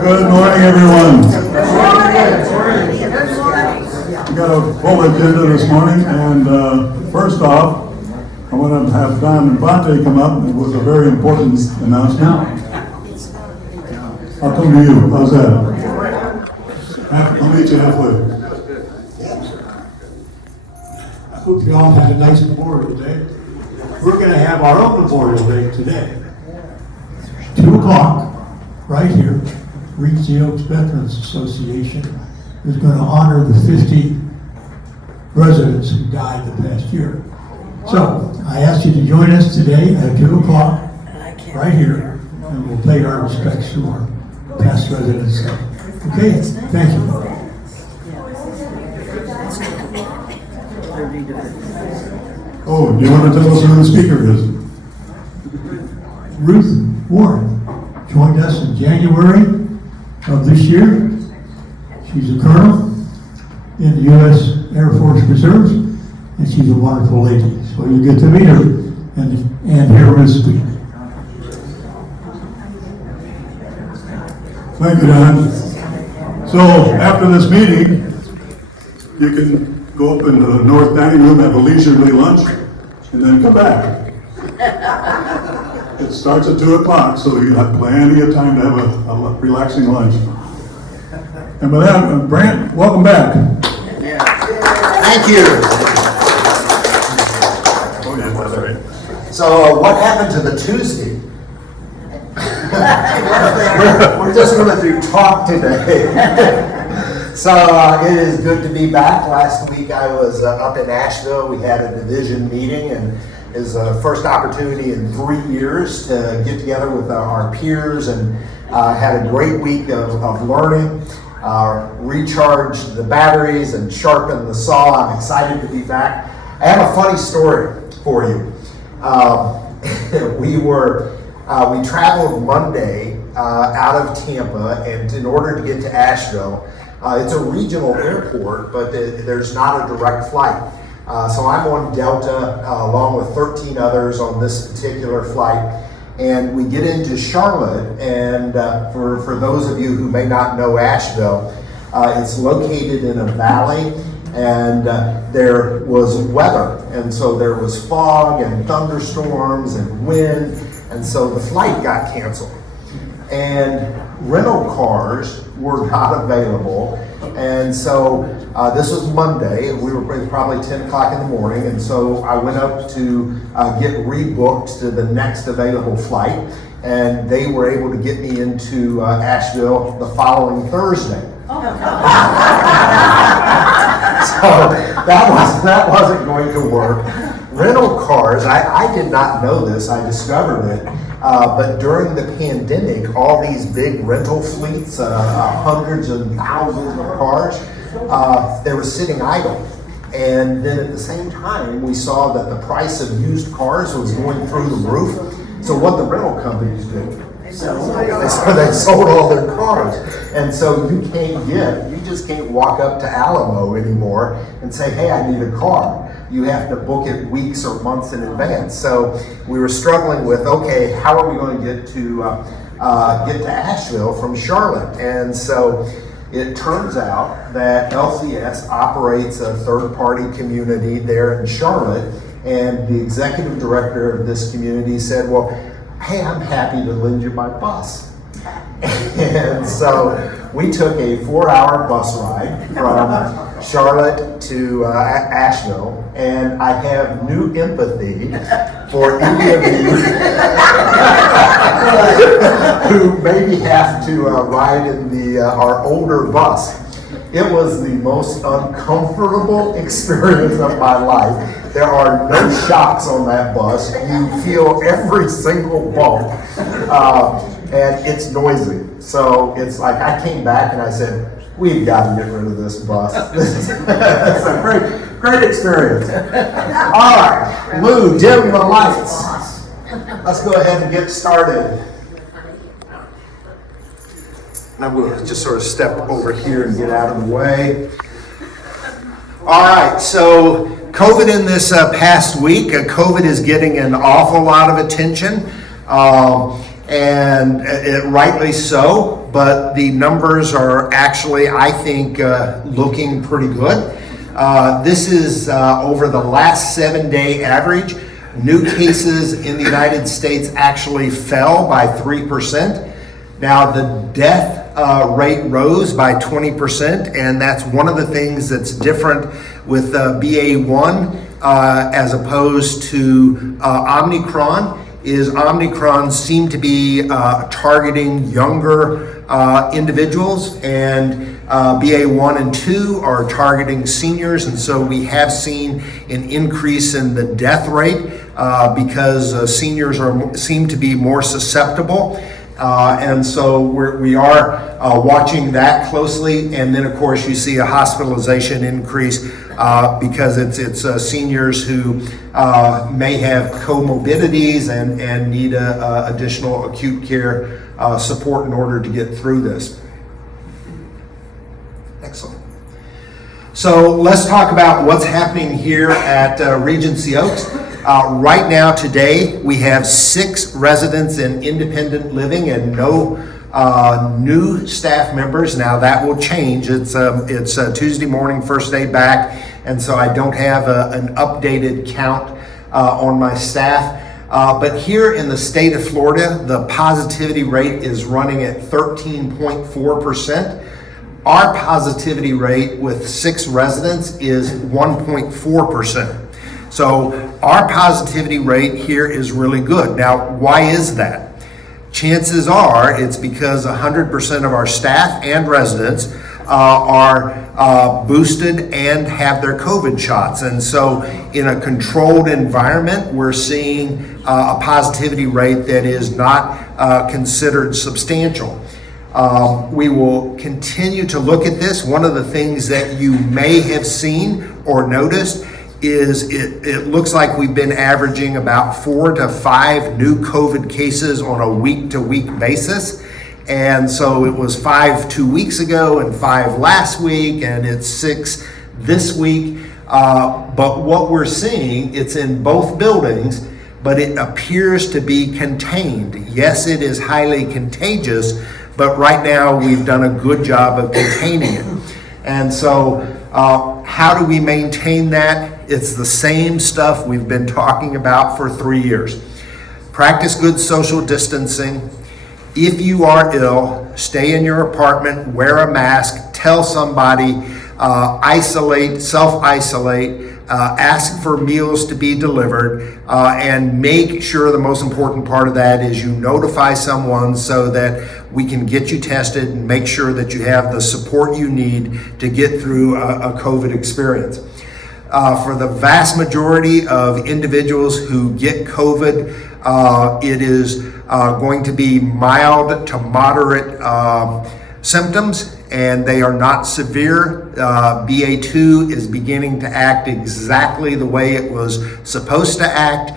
Good morning, everyone. We got a full agenda this morning, and first off, I want to have Don and Bonte come up. It was a very important announcement. I'll come to you. How's that? I'll meet you halfway. I hope you all had a nice Memorial Day. We're going to have our own Memorial Day today. 2 o'clock, right here, Regency Oaks Veterans Association is going to honor the 50 residents who died the past year. So I ask you to join us today at 2 o'clock, right here, and we'll pay our respects to our past residents. Okay, thank you. Oh, do you want to tell us who the speaker is? Ruth Warren joined us in January of this year. She's a colonel in the U.S. Air Force Reserves, and she's a wonderful lady. So you get to meet her and hear her speak. Thank you, Don. So after this meeting, you can go up into the north dining room, have a leisurely lunch, and then come back. It starts at 2 o'clock, so you have plenty of time to have a relaxing lunch. And with that, Brant, welcome back. Thank you. Oh, yeah, that's all right. So what happened to the Tuesday? we're just going to do talk today. So it is good to be back. Last week I was up in Asheville. We had a division meeting, and it was the first opportunity in 3 years to get together with our peers, and had a great week of learning. Recharged the batteries and sharpened the saw. I'm excited to be back. I have a funny story for you. We traveled Monday out of Tampa, and in order to get to Asheville, it's a regional airport, but there's not a direct flight. So I'm on Delta along with 13 others on this particular flight. And we get into Charlotte, and for those of you who may not know Asheville, it's located in a valley, and there was weather. And so there was fog and thunderstorms and wind, and so the flight got canceled. And rental cars were not available. And so this was Monday. We were probably 10 o'clock in the morning. And so I went up to get rebooked to the next available flight. And they were able to get me into Asheville the following Thursday. So that wasn't going to work. Rental cars, I did not know this, I discovered it, but during the pandemic, all these big rental fleets, hundreds and thousands of cars, they were sitting idle. And then at the same time, we saw that the price of used cars was going through the roof. So what the rental companies did, they sold all their cars. And so you just can't walk up to Alamo anymore and say, hey, I need a car. You have to book it weeks or months in advance. So we were struggling with, okay, how are we going to get to Asheville from Charlotte? And so it turns out that LCS operates a third-party community there in Charlotte, and the executive director of this community said, well, hey, I'm happy to lend you my bus. And so we took a 4-hour bus ride from Charlotte to Asheville, and I have new empathy for any of you who maybe have to ride in our older bus. It was the most uncomfortable experience of my life. There are no shocks on that bus. You feel every single bump, and it's noisy. So it's like I came back and I said, we've got to get rid of this bus. It's a great experience. All right, Lou, dim the lights. Let's go ahead and get started. And I will just sort of step over here and get out of the way. All right, so COVID in this past week, COVID is getting an awful lot of attention. and rightly so, but the numbers are actually, I think, looking pretty good. This is over the last 7-day average. New cases in the United States actually fell by 3%. Now the death rate rose by 20%, and that's one of the things that's different with BA1 as opposed to Omicron, is Omicron seemed to be targeting younger individuals, and BA1 and 2 are targeting seniors, and so we have seen an increase in the death rate because seniors seem to be more susceptible. And so we are watching that closely, and then of course you see a hospitalization increase because it's seniors who may have comorbidities and need additional acute care support in order to get through this. Excellent. So let's talk about what's happening here at Regency Oaks. Right now, today, we have 6 residents in independent living and no new staff members. Now that will change. It's Tuesday morning, first day back, and so I don't have an updated count on my staff. But here in the state of Florida, the positivity rate is running at 13.4%. Our positivity rate with 6 residents is 1.4%. So our positivity rate here is really good. Now, why is that? Chances are it's because 100% of our staff and residents are boosted and have their COVID shots. And so in a controlled environment, we're seeing a positivity rate that is not considered substantial. We will continue to look at this. One of the things that you may have seen or noticed is it looks like we've been averaging about 4 to 5 new COVID cases on a week-to-week basis. And so it was 5 2 weeks ago and 5 last week, and it's 6 this week. But what we're seeing, it's in both buildings, but it appears to be contained. Yes, it is highly contagious, but right now we've done a good job of containing it. And so how do we maintain that? It's the same stuff we've been talking about for 3 years. Practice good social distancing. If you are ill, stay in your apartment, wear a mask, tell somebody, isolate, self-isolate, ask for meals to be delivered, and make sure the most important part of that is you notify someone so that we can get you tested and make sure that you have the support you need to get through a COVID experience. For the vast majority of individuals who get COVID, it is going to be mild to moderate symptoms, and they are not severe. BA2 is beginning to act exactly the way it was supposed to act.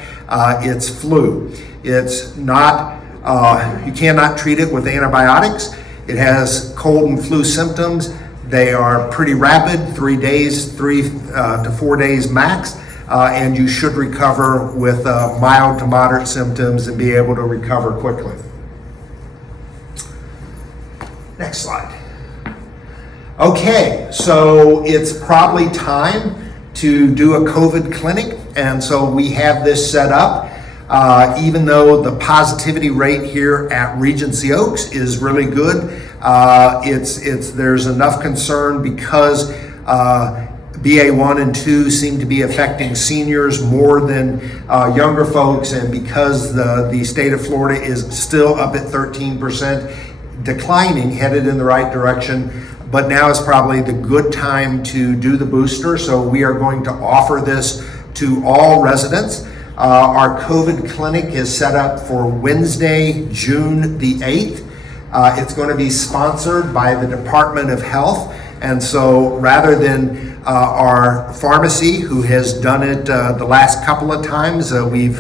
It's flu. It's not, you cannot treat it with antibiotics. It has cold and flu symptoms. They are pretty rapid, 3 days, 3 to 4 days max, and you should recover with mild to moderate symptoms and be able to recover quickly. Next slide. Okay, so it's probably time to do a COVID clinic, and so we have this set up. Even though the positivity rate here at Regency Oaks is really good, there's enough concern because BA1 and 2 seem to be affecting seniors more than younger folks, and because the state of Florida is still up at 13%, declining, headed in the right direction, but now is probably the good time to do the booster. So we are going to offer this to all residents. Our COVID clinic is set up for Wednesday, June the 8th. It's going to be sponsored by the Department of Health. And so rather than our pharmacy, who has done it the last couple of times, we've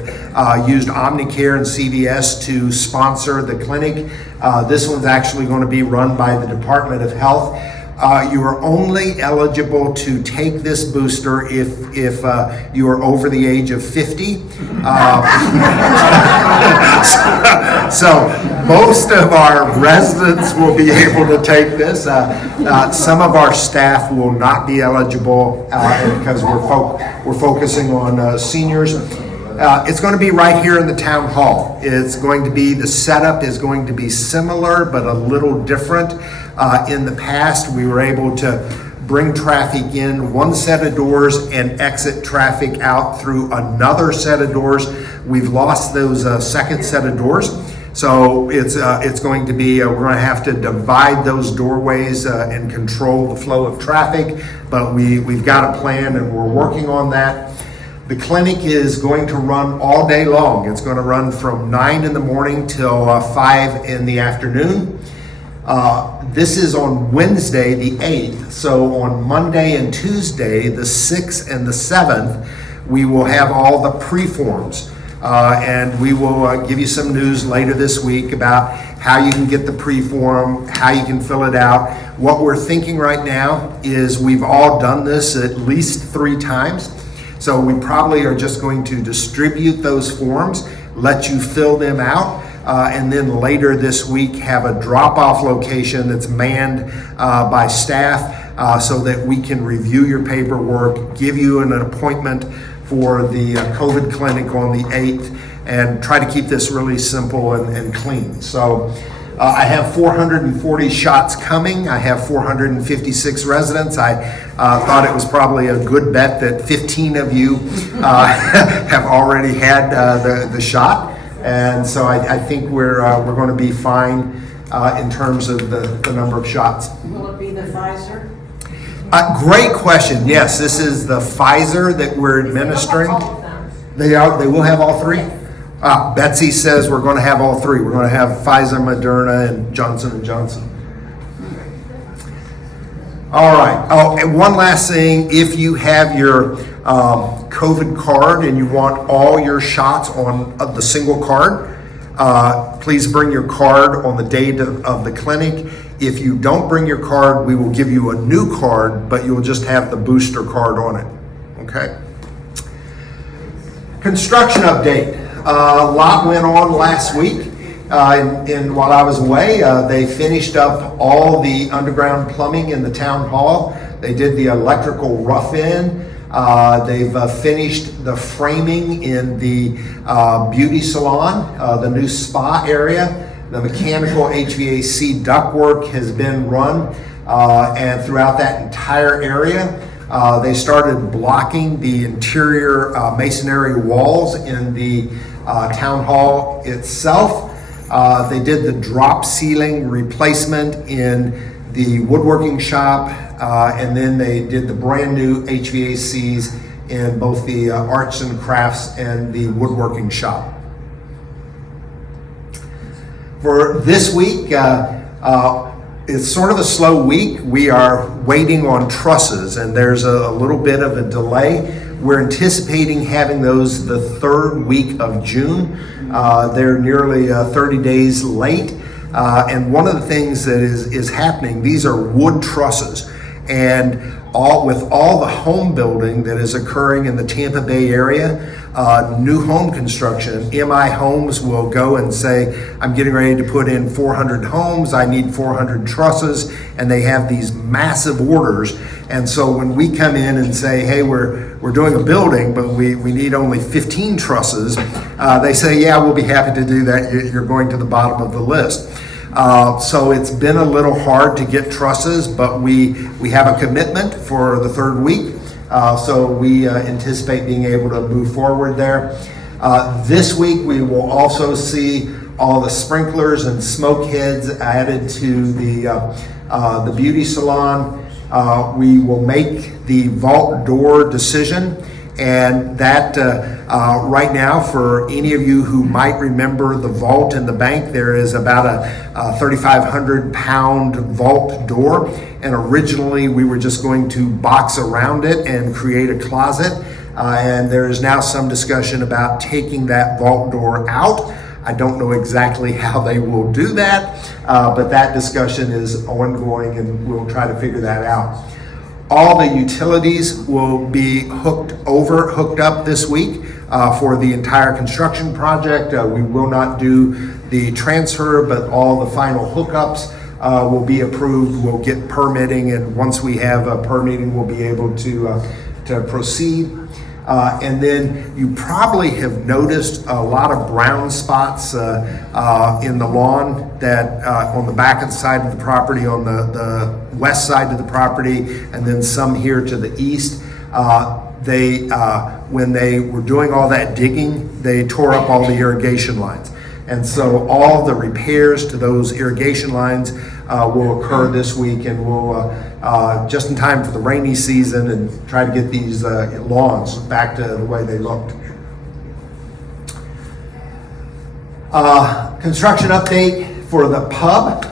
used Omnicare and CVS to sponsor the clinic. This one's actually going to be run by the Department of Health. You are only eligible to take this booster if you are over the age of 50. So most of our residents will be able to take this. Some of our staff will not be eligible because we're focusing on seniors. It's going to be right here in the town hall. It's going to be, the setup is going to be similar but a little different. In the past, we were able to bring traffic in one set of doors and exit traffic out through another set of doors. We've lost those second set of doors. So it's going to be, we're going to have to divide those doorways and control the flow of traffic, but we've got a plan and we're working on that. The clinic is going to run all day long. It's going to run from 9 in the morning till 5 in the afternoon. This is on Wednesday, the 8th. So on Monday and Tuesday, the 6th and the 7th, we will have all the pre-forms. And we will give you some news later this week about how you can get the pre-form, how you can fill it out. What we're thinking right now is we've all done this at least 3 times. So we probably are just going to distribute those forms, let you fill them out, and then later this week have a drop-off location that's manned by staff so that we can review your paperwork, give you an appointment for the COVID clinic on the 8th, and try to keep this really simple and clean. So I have 440 shots coming. I have 456 residents. I thought it was probably a good bet that 15 of you have already had the shot. And so I think we're going to be fine in terms of the number of shots. Will it be the Pfizer? Great question. Yes, this is the Pfizer that we're administering. They will have all 3? Betsy says we're going to have all 3. We're going to have Pfizer, Moderna, and Johnson & Johnson. All right. Oh, and one last thing. If you have your COVID card and you want all your shots on the single card, please bring your card on the date of the clinic. If you don't bring your card, we will give you a new card, but you'll just have the booster card on it. Okay? Construction update. A lot went on last week. And while I was away, they finished up all the underground plumbing in the town hall. They did the electrical rough-in. They've finished the framing in the beauty salon, the new spa area. The mechanical HVAC ductwork has been run and throughout that entire area. They started blocking the interior masonry walls in the town hall itself. They did the drop ceiling replacement in the woodworking shop, and then they did the brand new HVACs in both the arts and crafts and the woodworking shop. For this week, it's sort of a slow week. We are waiting on trusses, and there's a little bit of a delay. We're anticipating having those the 3rd week of June. They're nearly 30 days late. And one of the things that is happening, these are wood trusses. And with all the home building that is occurring in the Tampa Bay area, new home construction, MI Homes will go and say, I'm getting ready to put in 400 homes, I need 400 trusses, and they have these massive orders. And so when we come in and say, hey, we're doing a building, but we need only 15 trusses, they say, yeah, we'll be happy to do that. You're going to the bottom of the list. So it's been a little hard to get trusses, but we have a commitment for the 3rd week. So we anticipate being able to move forward there. This week we will also see all the sprinklers and smoke heads added to the beauty salon. We will make the vault door decision, and that right now, for any of you who might remember the vault in the bank, there is about a 3,500 pound vault door, and originally we were just going to box around it and create a closet, and there is now some discussion about taking that vault door out I don't know exactly how they will do that, but that discussion is ongoing and we'll try to figure that out. All the utilities will be hooked up this week for the entire construction project. We will not do the transfer, but all the final hookups will be approved. We'll get permitting, and once we have a permitting, we'll be able to proceed. And then you probably have noticed a lot of brown spots in the lawn that on the back side of the property, on the west side of the property, and then some here to the east. When they were doing all that digging, they tore up all the irrigation lines. And so all the repairs to those irrigation lines will occur this week, and we'll just in time for the rainy season and try to get these lawns back to the way they looked. Construction update for the pub.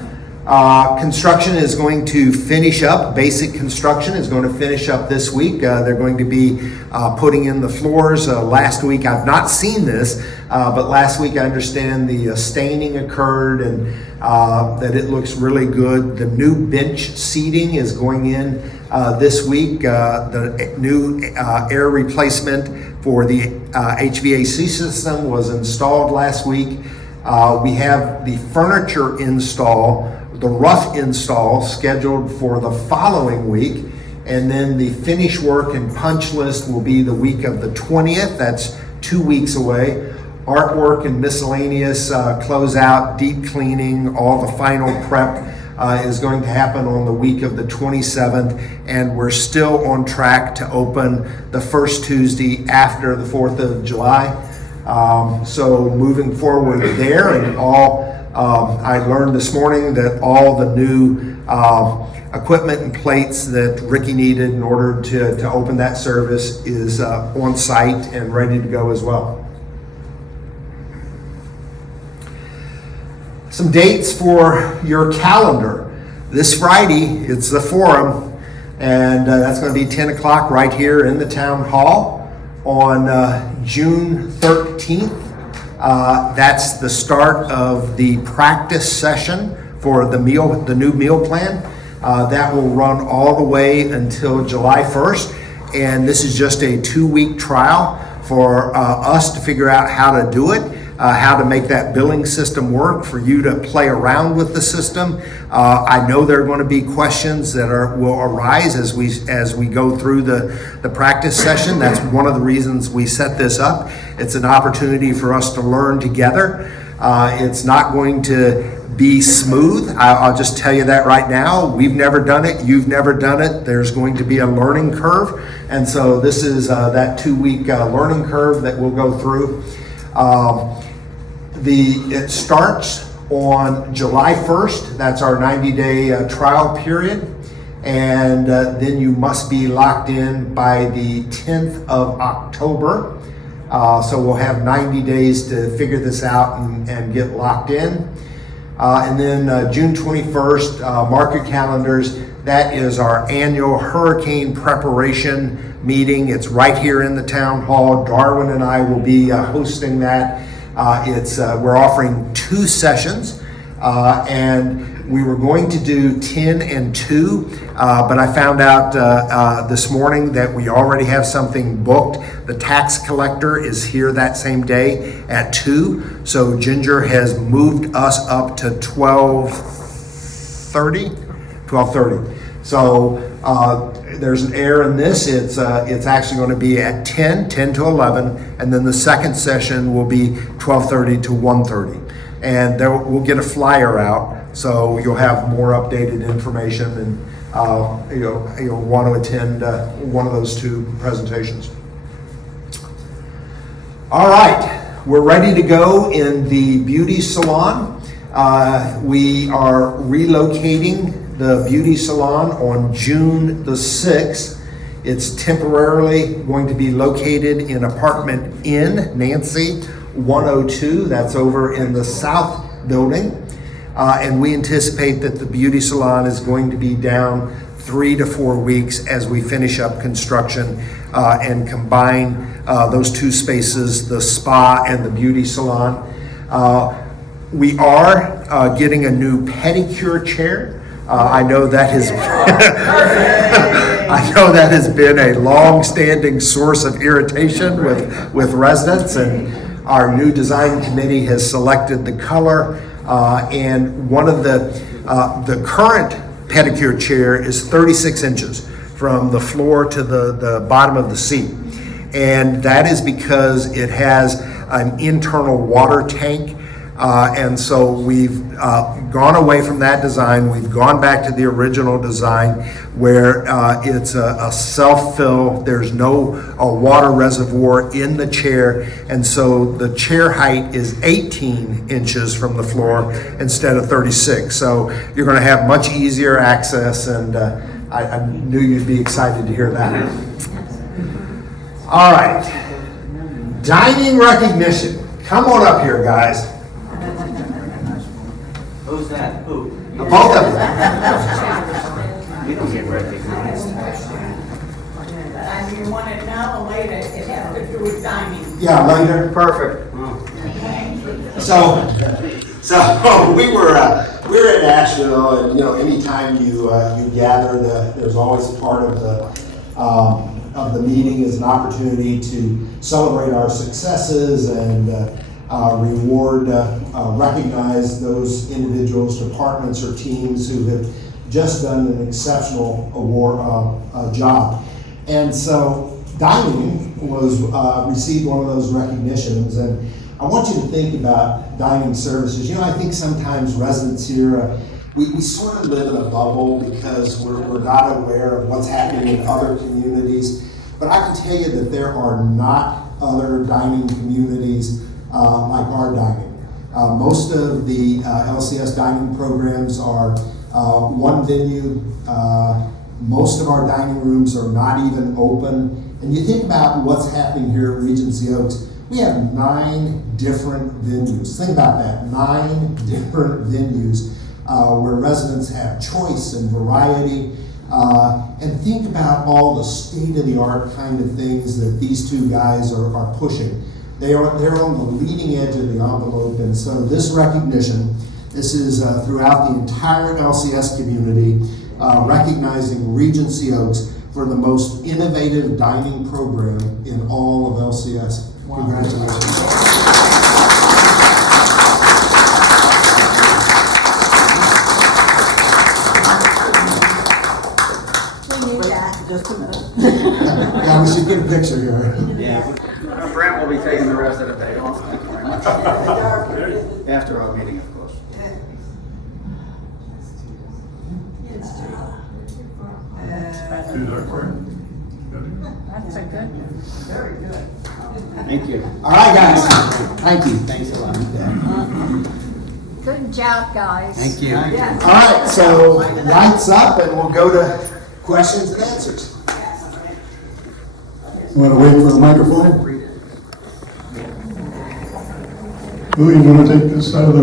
Construction is going to finish up. Basic construction is going to finish up this week. They're going to be putting in the floors. Last week, I've not seen this, but last week I understand the staining occurred and that it looks really good. The new bench seating is going in this week. The new air replacement for the HVAC system was installed last week. We have the furniture install, the rough install, scheduled for the following week, and then the finish work and punch list will be the week of the 20th. That's 2 weeks away. Artwork and miscellaneous closeout, deep cleaning, all the final prep is going to happen on the week of the 27th, and we're still on track to open the first Tuesday after the 4th of July. So moving forward there, and I learned this morning that all the new equipment and plates that Ricky needed in order to open that service is on site and ready to go as well. Some dates for your calendar. This Friday, it's the forum, and that's going to be 10 o'clock right here in the town hall. On June 13th, that's the start of the practice session for the new meal plan. That will run all the way until July 1st, and this is just a 2-week trial for us to figure out how to do it, how to make that billing system work, for you to play around with the system. I know there are going to be questions that will arise as we go through the practice session. That's one of the reasons we set this up. It's an opportunity for us to learn together. It's not going to be smooth. I'll just tell you that right now. We've never done it. You've never done it. There's going to be a learning curve. And so this is that 2-week learning curve that we'll go through. It starts on July 1st. That's our 90-day trial period. And then you must be locked in by the 10th of October. So we'll have 90 days to figure this out and get locked in. And then June 21st, mark your calendars. That is our annual hurricane preparation meeting. It's right here in the town hall. Darwin and I will be hosting that. We're offering 2 sessions, and we were going to do 10 and 2, but I found out this morning that we already have something booked. The tax collector is here that same day at 2, so Ginger has moved us up to 12:30. So there's an error in this. It's actually going to be at 10 to 11, and then the second session will be 12:30 to 1:30. And we'll get a flyer out, so you'll have more updated information, and you'll want to attend one of those 2 presentations. All right, we're ready to go in the beauty salon. We are relocating the beauty salon on June the 6th. It's temporarily going to be located in apartment N, Nancy 102. That's over in the south building. And we anticipate that the beauty salon is going to be down 3 to 4 weeks as we finish up construction and combine those 2 spaces, the spa and the beauty salon. We are getting a new pedicure chair. I know that has I know that has been a long-standing source of irritation with residents, and our new design committee has selected the color. And one of the current pedicure chair is 36 inches from the floor to the bottom of the seat. And that is because it has an internal water tank. And so we've gone away from that design. We've gone back to the original design where it's a self-fill. There's no water reservoir in the chair. And so the chair height is 18 inches from the floor instead of 36. So you're going to have much easier access, and I knew you'd be excited to hear that. All right. Dining recognition. Come on up here, guys. Who's that? Who? Both of you. You don't get recognized. You want it now or later? It has to do with dining. Yeah, later. Perfect. So we were in Asheville, and anytime you gather, there's always part of the meeting is an opportunity to celebrate our successes and reward, recognize those individuals, departments, or teams who have just done an exceptional job. And so dining was received one of those recognitions, and I want you to think about dining services. I think sometimes residents here, we sort of live in a bubble because we're not aware of what's happening in other communities. But I can tell you that there are not other dining communities like our dining. Most of the LCS dining programs are one venue. Most of our dining rooms are not even open. And you think about what's happening here at Regency Oaks, we have 9 different venues. Think about that, 9 different venues where residents have choice and variety. And think about all the state-of-the-art kind of things that these two guys are pushing. They're on the leading edge of the envelope, and so this recognition, this is throughout the entire LCS community, recognizing Regency Oaks for the most innovative dining program in all of LCS. Congratulations. Just a minute. Yeah, we should get a picture here. Yeah. Brent will be taking the rest of the day off. Thank you very much. After our meeting, of course. That's a good one. Very good. Thank you. All right, guys. Thank you. Thanks a lot. Good job, guys. Thank you. Yes. All right, so lights up, and we'll go to questions and answers. You want to wait for the microphone? Who, you want to take this out of the...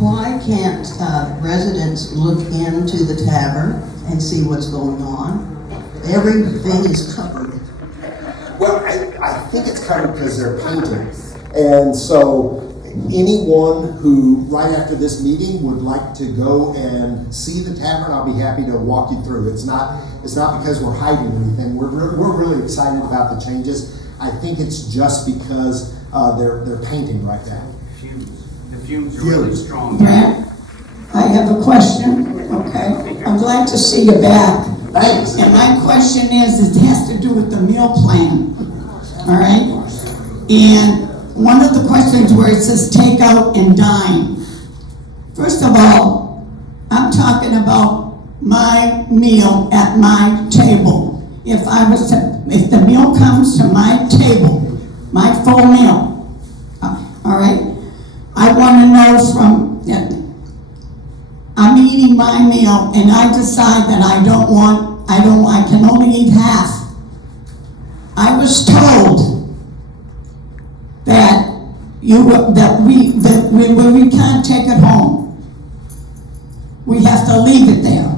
Why can't residents look into the tavern and see what's going on? Everything is covered. Well, I think it's covered because they're painting. And so anyone who, right after this meeting, would like to go and see the tavern, I'll be happy to walk you through. It's not because we're hiding anything. We're really excited about the changes. I think it's just because they're painting right now. The fumes are really strong. Brent, I have a question, okay? I'm glad to see you back. Thanks. And my question is, it has to do with the meal plan, all right? And one of the questions where it says take out and dine. First of all, I'm talking about my meal at my table. If the meal comes to my table, my full meal, all right? I want to know I'm eating my meal and I decide that I can only eat half. I was told that we can't take it home. We have to leave it there.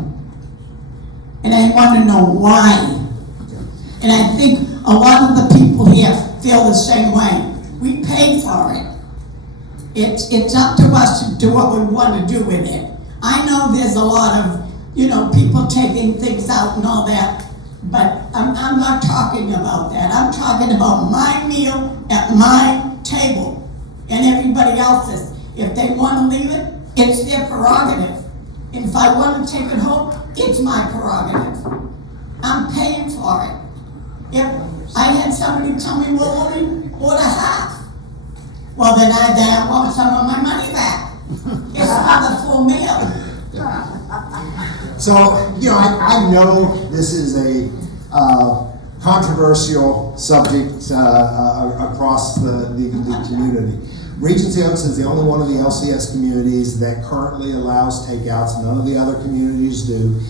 And I want to know why. And I think a lot of the people here feel the same way. We pay for it. It's up to us to do what we want to do with it. I know there's a lot of, people taking things out and all that, but I'm not talking about that. I'm talking about my meal at my table and everybody else's. If they want to leave it, it's their prerogative. And if I want to take it home, it's my prerogative. I'm paying for it. If I had somebody tell me, well, only order half, well, then I want some of my money back. It's not a full meal. So, I know this is a controversial subject across the community. Regency Oaks is the only one of the LCS communities that currently allows takeouts. None of the other communities do.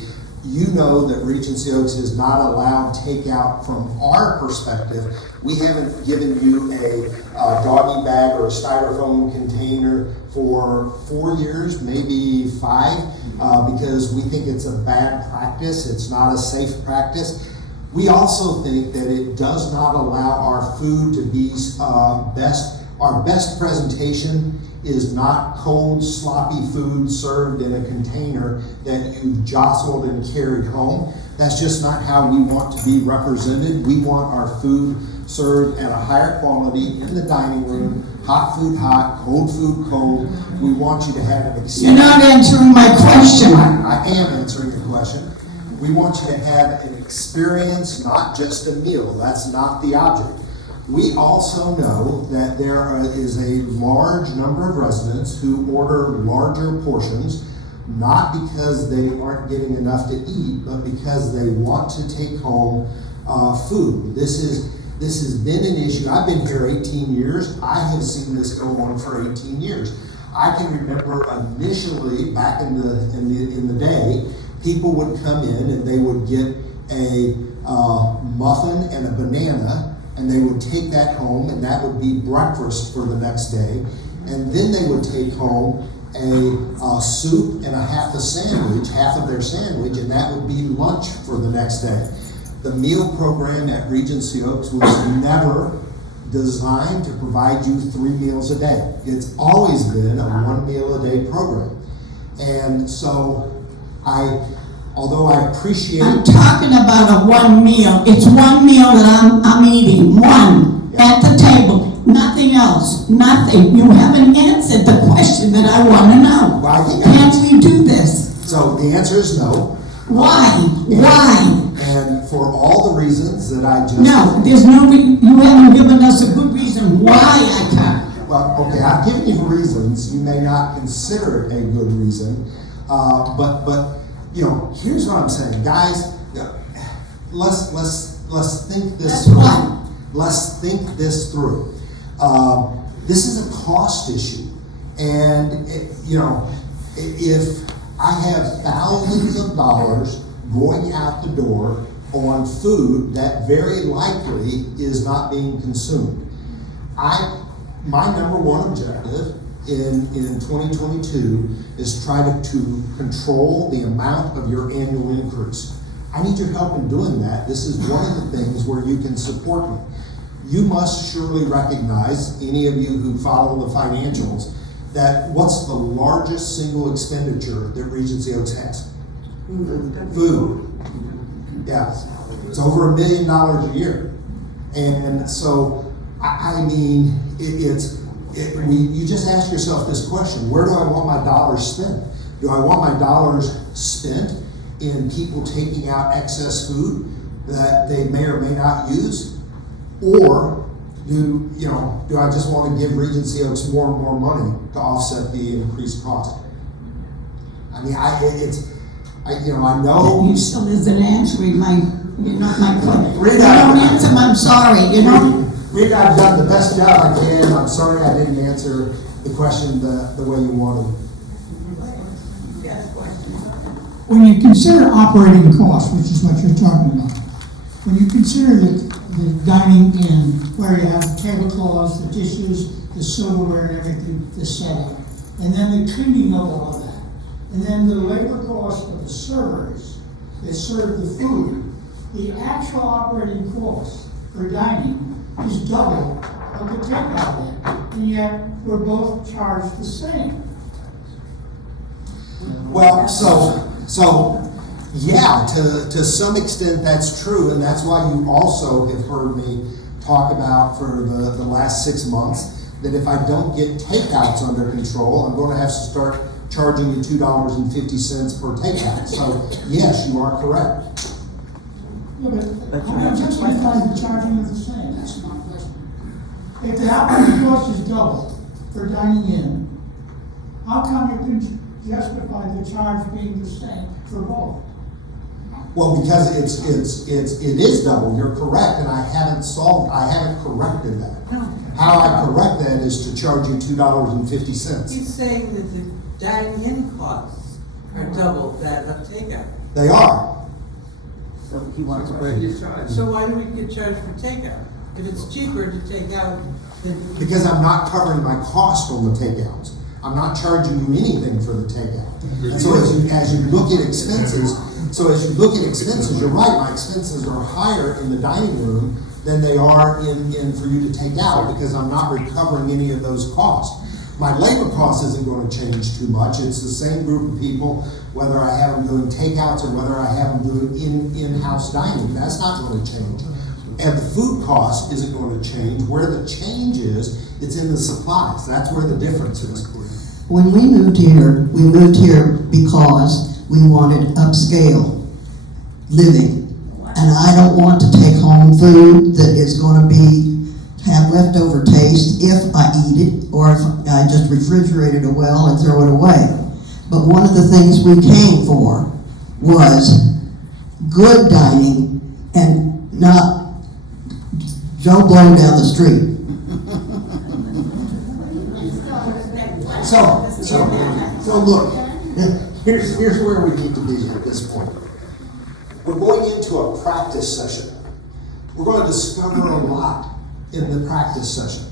You know that Regency Oaks is not allowed takeout from our perspective. We haven't given you a doggy bag or a styrofoam container for 4 years, maybe 5, because we think it's a bad practice. It's not a safe practice. We also think that it does not allow our food to be our best presentation is not cold, sloppy food served in a container that you've jostled and carried home. That's just not how we want to be represented. We want our food served at a higher quality in the dining room, hot food hot, cold food cold. We want you to have an experience. You're not answering my question. I am answering your question. We want you to have an experience, not just a meal. That's not the object. We also know that there is a large number of residents who order larger portions, not because they aren't getting enough to eat, but because they want to take home food. This has been an issue. I've been here 18 years. I have seen this go on for 18 years. I can remember initially, back in the day, people would come in and they would get a muffin and a banana, and they would take that home, and that would be breakfast for the next day. And then they would take home a soup and half of their sandwich, and that would be lunch for the next day. The meal program at Regency Oaks was never designed to provide you 3 meals a day. It's always been a 1 meal a day program. And so although I appreciate... I'm talking about a 1 meal. It's 1 meal that I'm eating. One. At the table. Nothing else. Nothing. You haven't answered the question that I want to know. Well, Can we do this? So the answer is no. Why? Why? And for all the reasons that I just... No, there's no you haven't given us a good reason why I can't. Well, okay, I've given you reasons. You may not consider it a good reason, but here's what I'm saying, guys. Let's think this through. What? Let's think this through. This is a cost issue, and if I have thousands of dollars going out the door on food that very likely is not being consumed, my number one objective in 2022 is try to control the amount of your annual increase. I need your help in doing that. This is one of the things where you can support me. You must surely recognize, any of you who follow the financials, that what's the largest single expenditure that Regency Oaks has? Food. Yeah, it's over $1 million a year. And so, you just ask yourself this question: where do I want my dollars spent? Do I want my dollars spent in people taking out excess food that they may or may not use? Or do I just want to give Regency Oaks more and more money to offset the increased cost? I know You still isn't answering my question. Rita, You don't answer, I'm sorry, Rita, I've done the best job I can. I'm sorry I didn't answer the question the way you wanted. When you consider operating costs, which is what you're talking about, when you consider the dining in, where you have the tablecloths, the dishes, the silverware and everything, the setting, and then the cleaning of all of that, and then the labor cost of the servers that serve the food, the actual operating cost for dining is double of the takeout rate, and yet we're both charged the same. Well, yeah, to some extent that's true, and that's why you also have heard me talk about for the last 6 months, that if I don't get takeouts under control, I'm gonna have to start charging you $2.50 per takeout. So, yes, you are correct. Yeah, but I'm justifying the charging of the same, that's my question. If the operating cost is double for dining in, how come you can justify the charge being the same for both? Well, because it is double, you're correct, and I haven't corrected that. How I correct that is to charge you $2.50. He's saying that the dining-in costs are double that of takeout. They are. So he wants to break it. So why do we get charged for takeout? If it's cheaper to take out than. Because I'm not covering my cost on the takeouts. I'm not charging you anything for the takeout. And so as you look at expenses, you're right, my expenses are higher in the dining room than they are in for you to take out, because I'm not recovering any of those costs. My labor cost isn't going to change too much. It's the same group of people, whether I have them doing takeouts or whether I have them doing in-house dining. That's not going to change. And the food cost isn't going to change. Where the change is, it's in the supplies. That's where the difference is. When we moved here because we wanted upscale living. And I don't want to take home food that is going to have leftover taste if I eat it, or if I just refrigerate it well and throw it away. But one of the things we came for was good dining and not Joe Blow down the street. So look, here's where we need to be at this point. We're going into a practice session. We're going to discover a lot in the practice session.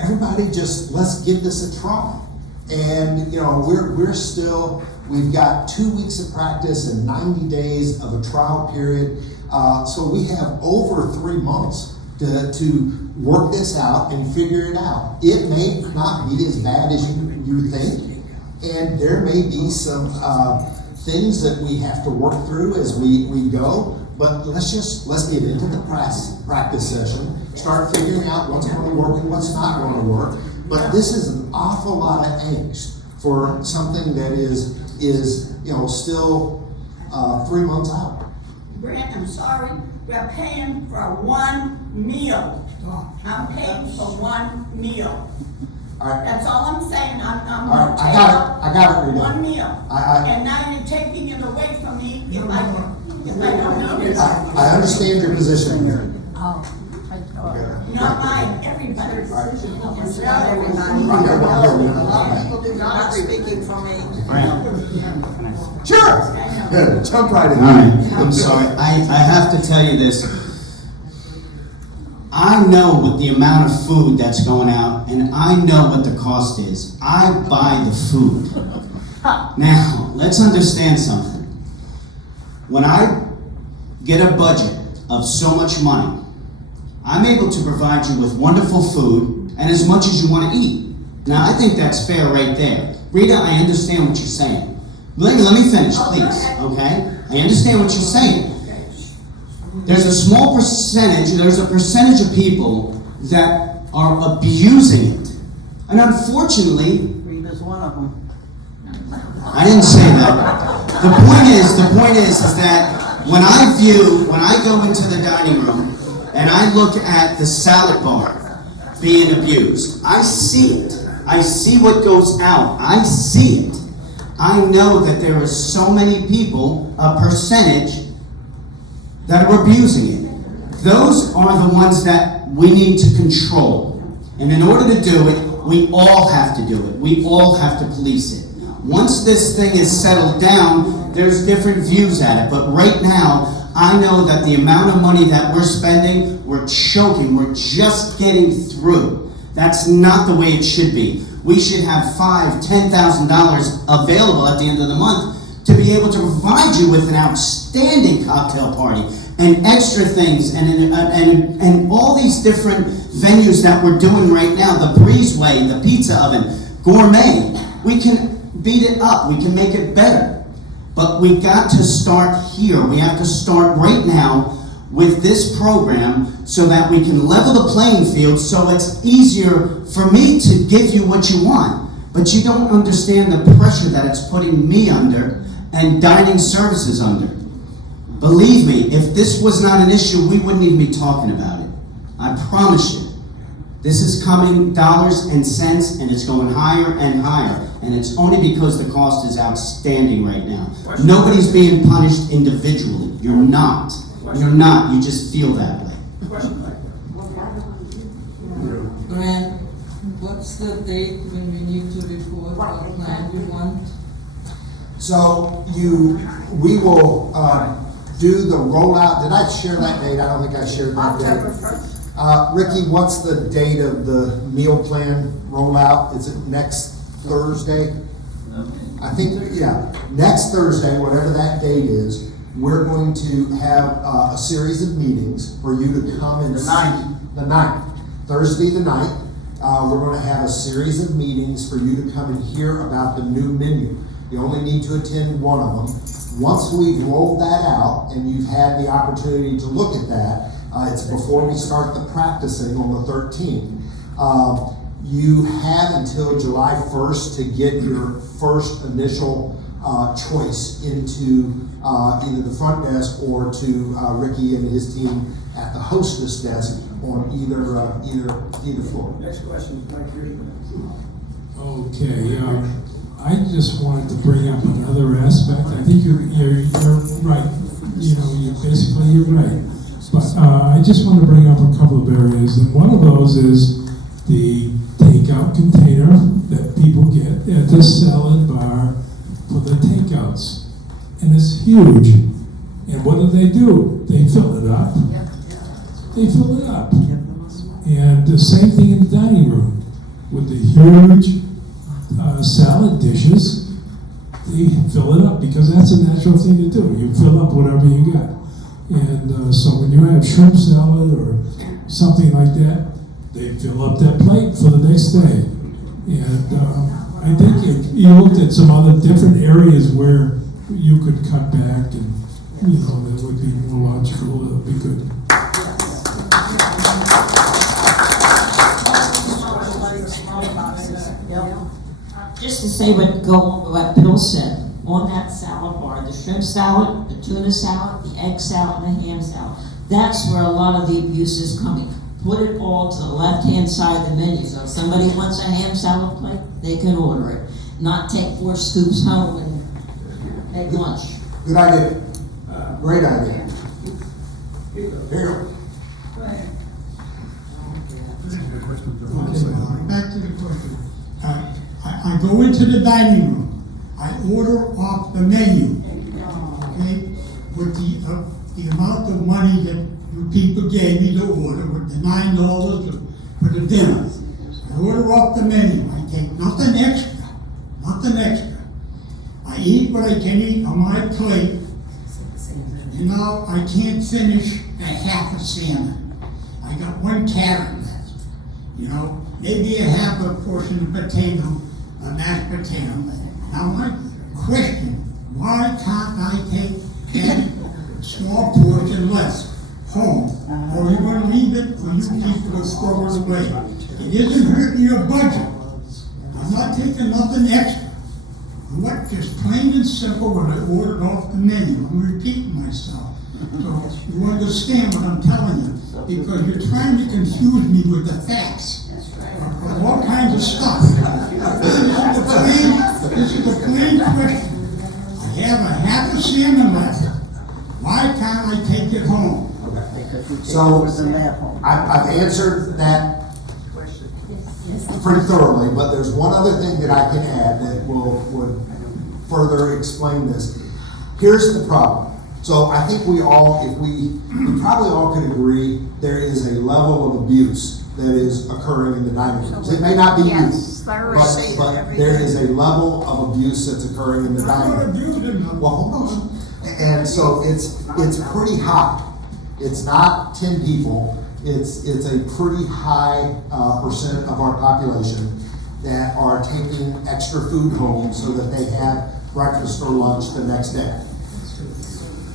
Everybody let's give this a try. And we've got 2 weeks of practice and 90 days of a trial period. So we have over 3 months to work this out and figure it out. It may not be as bad as you think, and there may be some things that we have to work through as we go. But let's get into the practice session, start figuring out what's going to work and what's not going to work. But this is an awful lot of angst for something that is still 3 months out. Brent, I'm sorry, we're paying for one meal. I'm paying for one meal. All right. That's all I'm saying. I'm All right, I got it, Rita. one meal. And now you're taking it away from me if I don't eat it. I understand your position here. Not mine, everybody's. It's not everybody. People do not speaking for me. Sure. Yeah, jump right in. All right, I'm sorry. I have to tell you this. I know what the amount of food that's going out, and I know what the cost is. I buy the food. Now, let's understand something. When I get a budget of so much money, I'm able to provide you with wonderful food and as much as you want to eat. Now, I think that's fair right there. Rita, I understand what you're saying. Let me finish, please, okay? I understand what you're saying. There's a percentage of people that are abusing it. And unfortunately, Rita's one of them. I didn't say that. The point is that when I go into the dining room and I look at the salad bar being abused, I see it. I see what goes out. I see it. I know that there are so many people, a percentage, that are abusing it. Those are the ones that we need to control. And in order to do it, we all have to do it. We all have to police it. Once this thing is settled down, there's different views at it. But right now, I know that the amount of money that we're spending, we're choking. We're just getting through. That's not the way it should be. We should have $5,000, $10,000 available at the end of the month to be able to provide you with an outstanding cocktail party and extra things and all these different venues that we're doing right now, the breezeway, the pizza oven, gourmet. We can beat it up, we can make it better. But we got to start here. We have to start right now with this program so that we can level the playing field so it's easier for me to give you what you want. But you don't understand the pressure that it's putting me under and dining services under. Believe me, if this was not an issue, we wouldn't even be talking about it. I promise you. This is coming dollars and cents, and it's going higher and higher. And it's only because the cost is outstanding right now. Nobody's being punished individually. You're not. You're not. You just feel that way. Grant, what's the date when we need to report what plan you want? So we will do the rollout. Did I share that date? I don't think I shared that date. October 1st. Ricky, what's the date of the meal plan rollout? Is it next Thursday? I think, yeah, next Thursday, whatever that date is, we're going to have a series of meetings for you to come and the 9th. Thursday the 9th. We're going to have a series of meetings for you to come and hear about the new menu. You only need to attend one of them. Once we've rolled that out and you've had the opportunity to look at that, it's before we start the practicing on the 13th. You have until July 1st to get your first initial choice into either the front desk or to Ricky and his team at the hostess desk on either floor. Next question, Mike, Okay, I just wanted to bring up another aspect. I think you're right. You're right. But I just want to bring up a couple of areas, and one of those is the takeout container that people get at the salad bar for the takeouts, and it's huge. And what do? They fill it up. They fill it up. And the same thing in the dining room with the huge salad dishes. They fill it up because that's a natural thing to do. You fill up whatever you got. And so when you have shrimp salad or something like that, they fill up that plate for the next day. And I think if you looked at some other different areas where you could cut back and, that would be more logical, it would be good. Just to say what Bill said, on that salad bar, the shrimp salad, the tuna salad, the egg salad, and the ham salad, that's where a lot of the abuse is coming. Put it all to the left-hand side of the menu. So if somebody wants a ham salad plate, they can order it. Not take 4 scoops home and make lunch. Good idea. Great idea. Here. Back to the question. I go into the dining room. I order off the menu, okay, with the amount of money that you people gave me to order, with the $9 for the dinner. I order off the menu. I take nothing extra. I eat what I can eat on my plate. I can't finish a half a salmon. I got 1 carrot left. Maybe a half a portion of potato, a mashed potato. Now my question, why can't I take a small portion less home? Or are you going to leave it for you people to throw it away? It isn't hurting your budget. I'm not taking nothing extra. What, just plain and simple what I ordered off the menu. I'm repeating myself. So you understand what I'm telling you. Because you're trying to confuse me with the facts. Of all kinds of stuff. This is a plain question. I have a half a salmon left. Why can't I take it home? So I've answered that pretty thoroughly, but there's one other thing that I can add that would further explain this. Here's the problem. So I think we probably all could agree there is a level of abuse that is occurring in the dining rooms. It may not be you. but there is a level of abuse that's occurring in the dining room. Well, hold on. And so it's pretty high. It's not 10 people. It's a pretty high percent of our population that are taking extra food home so that they have breakfast or lunch the next day.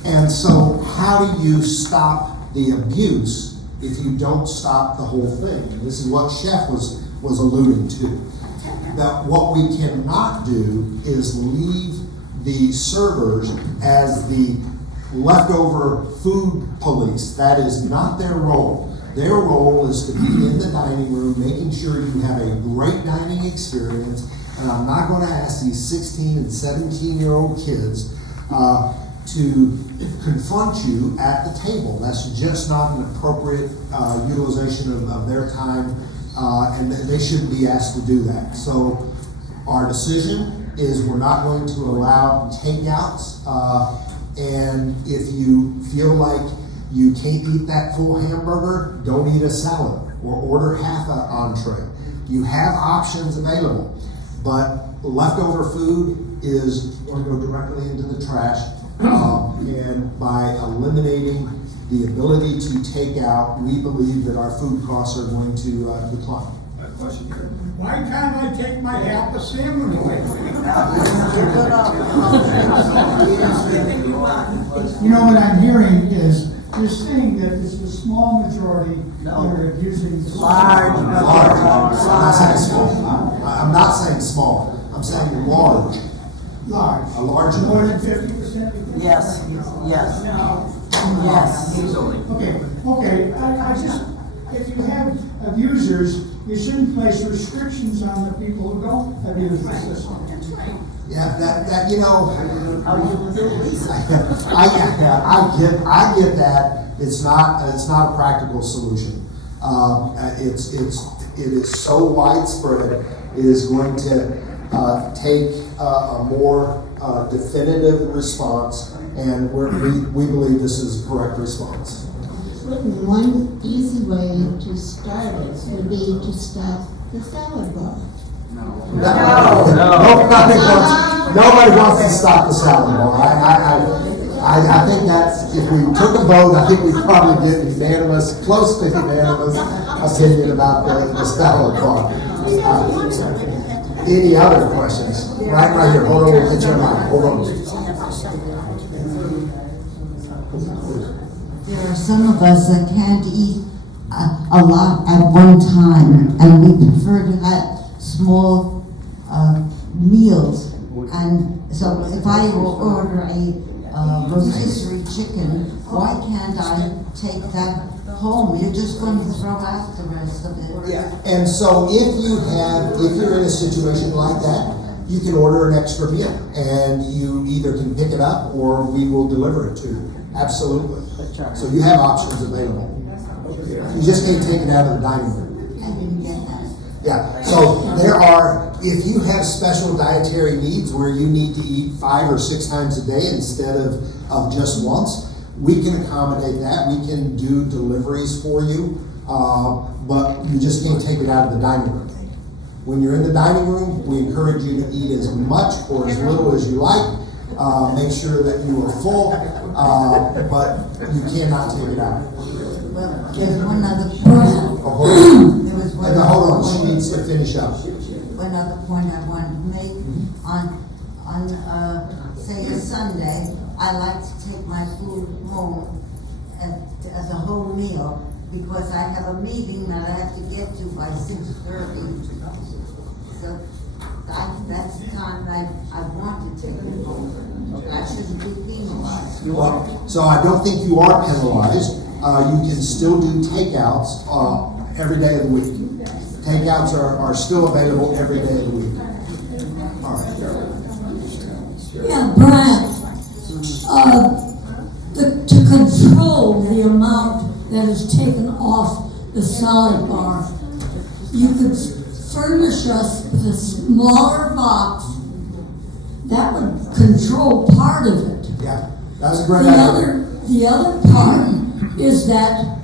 And so how do you stop the abuse if you don't stop the whole thing? And this is what Chef was alluding to. That what we cannot do is leave the servers as the leftover food police. That is not their role. Their role is to be in the dining room, making sure you have a great dining experience. And I'm not going to ask these 16 and 17-year-old kids to confront you at the table. That's just not an appropriate utilization of their time, and they shouldn't be asked to do that. So our decision is we're not going to allow takeouts, and if you feel like you can't eat that full hamburger, don't eat a salad or order half an entree. You have options available, but leftover food is going to go directly into the trash. And by eliminating the ability to take out, we believe that our food costs are going to decline. Why can't I take my half a salmon away? You know what I'm hearing is, you're saying that it's a small majority that are abusing. Large. I'm not saying small. I'm not saying small. I'm saying large. Large. A large More number. than 50%? Yes, yes. Yes. Okay, I just, if you have abusers, you shouldn't place restrictions on the people who don't abuse the system. Yeah, that you know, I get that. It's not a practical solution. It is so widespread. It is going to take a more definitive response, and we believe this is a correct response. One easy way to start it would be to stop the salad bar. Nobody wants to stop the salad bar. I think that's, if we took a vote, I think we'd probably get close to unanimous opinion about the salad bar. Any other questions? Right here. Hold on, we'll get your mic. Hold on. There are some of us that can't eat a lot at one time, and we prefer to have small meals. And so if I will order a rotisserie chicken, why can't I take that home? You're just going to throw out the rest of it. Yeah. And so if you're in a situation like that, you can order an extra meal, and you either can pick it up or we will deliver it to you. Absolutely. So you have options available. You just can't take it out of the dining room. I didn't get that. Yeah. So if you have special dietary needs where you need to eat 5 or 6 times a day instead of just once, we can accommodate that. We can do deliveries for you, but you just can't take it out of the dining room. When you're in the dining room, we encourage you to eat as much or as little as you like. Make sure that you are full, but you cannot take it out. Well, there's one other point. Hold on, she needs to finish up. One other point I wanted to make. On say a Sunday, I like to take my food home as a whole meal because I have a meeting that I have to get to by 6:30. So that's the time I want to take it home. I shouldn't be penalized. Well, so I don't think you are penalized. You can still do takeouts every day of the week. Takeouts are still available every day of the week. All right. Yeah, Brian, to control the amount that is taken off the salad bar, you could furnish us with a smaller box that would control part of it. Yeah, that's a great idea. The other part is that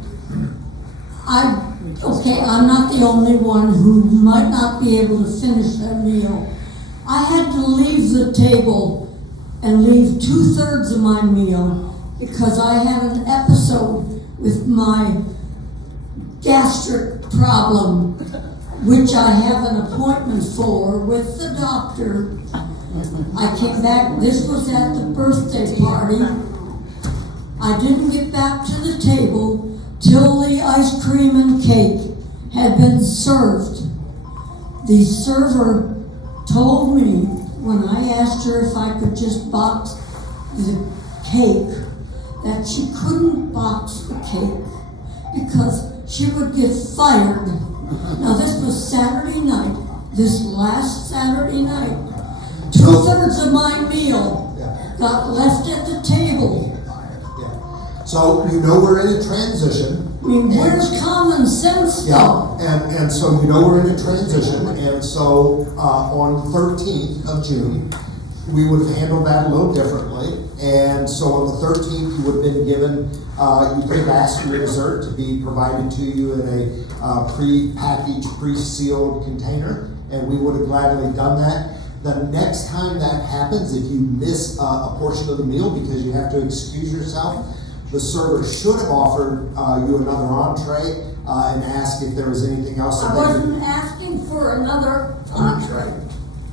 I Okay, I'm not the only one who might not be able to finish that meal. I had to leave the table and leave 2/3 of my meal because I had an episode with my gastric problem, which I have an appointment for with the doctor. I came back, this was at the birthday party. I didn't get back to the table till the ice cream and cake had been served. The server told me when I asked her if I could just box the cake, that she couldn't box the cake because she would get fired. Now this was Saturday night, this last Saturday night. 2/3 of my meal got left at the table. So you know we're in a transition. I mean, where's common sense though? Yeah, and so you know we're in a transition, and so on 13th of June, we would have handled that a little differently. And so on the 13th, you would have been given, you could have asked for your dessert to be provided to you in a pre-packaged, pre-sealed container, and we would have gladly done that. The next time that happens, if you miss a portion of the meal because you have to excuse yourself, the server should have offered you another entree and asked if there was anything else that I they could. wasn't asking for another entree.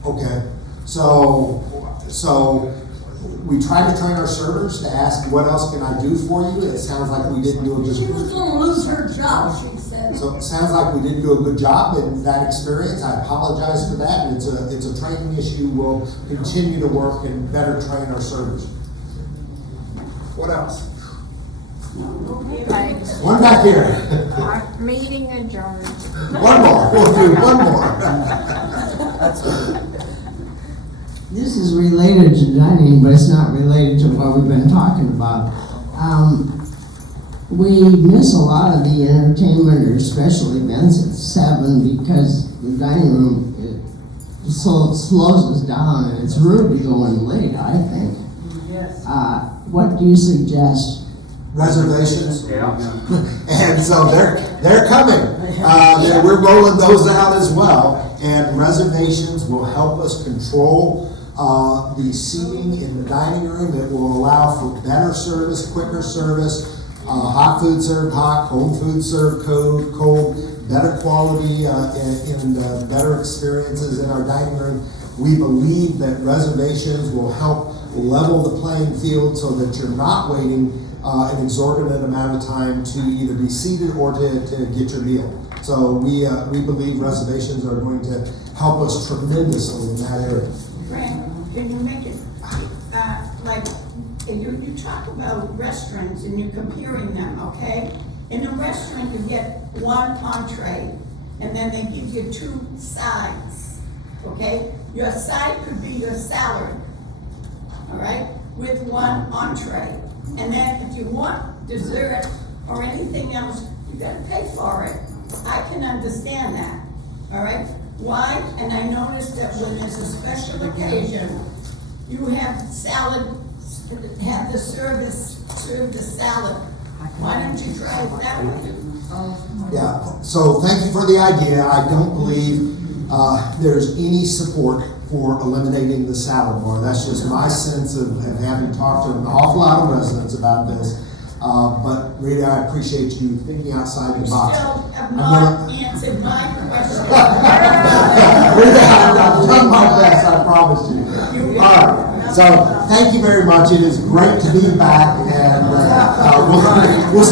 Okay, so we try to train our servers to ask, what else can I do for you? It sounds like we didn't do a good She was gonna lose her job, she said. So it sounds like we didn't do a good job in that experience. I apologize for that. And it's a training issue. We'll continue to work and better train our servers. What else? Thanks. One back here. Our meeting adjourned. One more. We'll do one more. This is related to dining, but it's not related to what we've been talking about. We miss a lot of the entertainment or special events at 7 because the dining room slows us down, and it's rude to go in late, I think. Yes. What do you suggest? Reservations. Yeah. And so they're coming. We're rolling those out as well. And reservations will help us control the seating in the dining room. It will allow for better service, quicker service, hot food served hot, cold food served cold, better quality and better experiences in our dining room. We believe that reservations will help level the playing field so that you're not waiting an exorbitant amount of time to either be seated or to get your meal. So we believe reservations are going to help us tremendously in that area. Frank, can you make it, like, you talk about restaurants and you're comparing them, okay? In a restaurant, you get one entree, and then they give you 2 sides, okay? Your side could be your salad, all right, with one entree. And then if you want dessert or anything else, you gotta pay for it. I can understand that, all right? Why? And I noticed that when there's a special occasion, you have salad, have the service serve the salad. Why don't you try it that way? Yeah, so thank you for the idea. I don't believe there's any support for eliminating the salad bar. That's just my sense of having talked to an awful lot of residents about this. But Rita, I appreciate you thinking outside the box. Still have not answered my question. Rita, I've done my best, I promise you. All right, so thank you very much. It is great to be back, and we'll